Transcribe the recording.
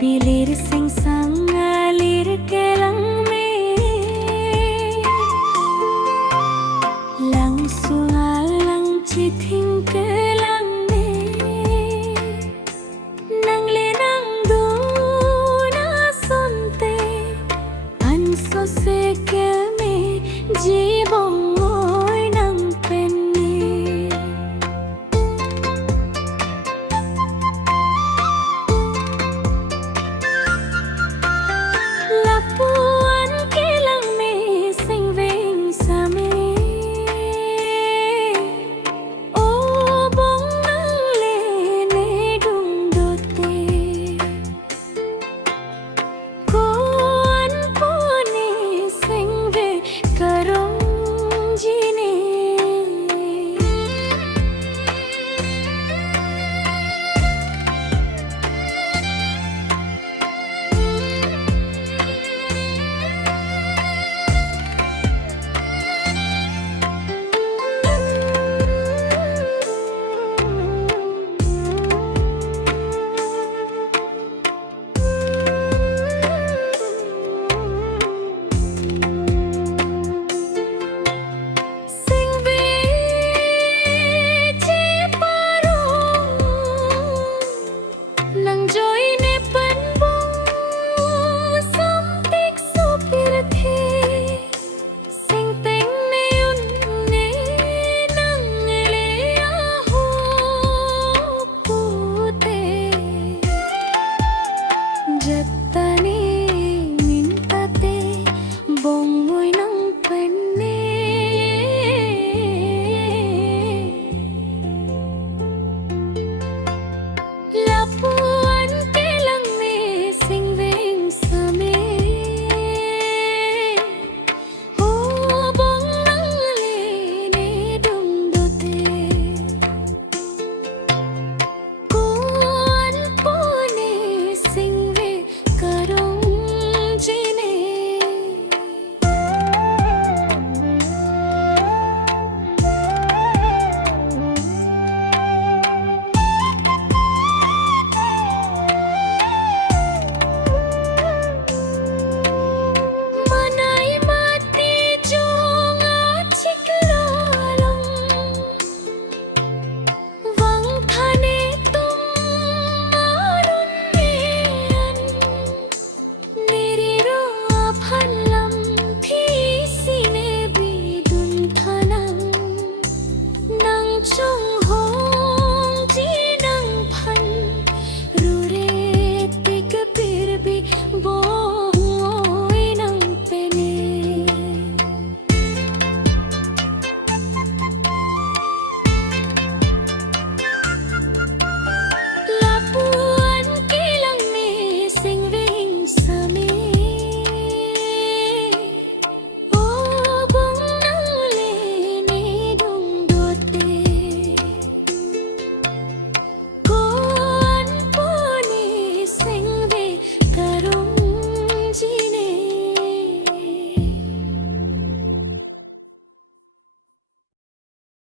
bilir sing sang ngalir kelang me langsung alang cithing kelang me nang le nang do na sunte an so se ke me jibong oi nang penni lapuan kelang me sing veng sa me o bong nang le ne dung do te ko an po ne sing ve karong jine nang joy ne pan bong som tik so pir the sing teng ne un ne nang le a ho pu te jattane minta te bong moi nang pen ne lapuan kelang me sing veng sa me o bong nang le ne dung do te ko an po ne sing ve karong jine manai mati jong achik lalong wang thane tum marun mean niri ro phalam thi sine bidun thanang nang chung ho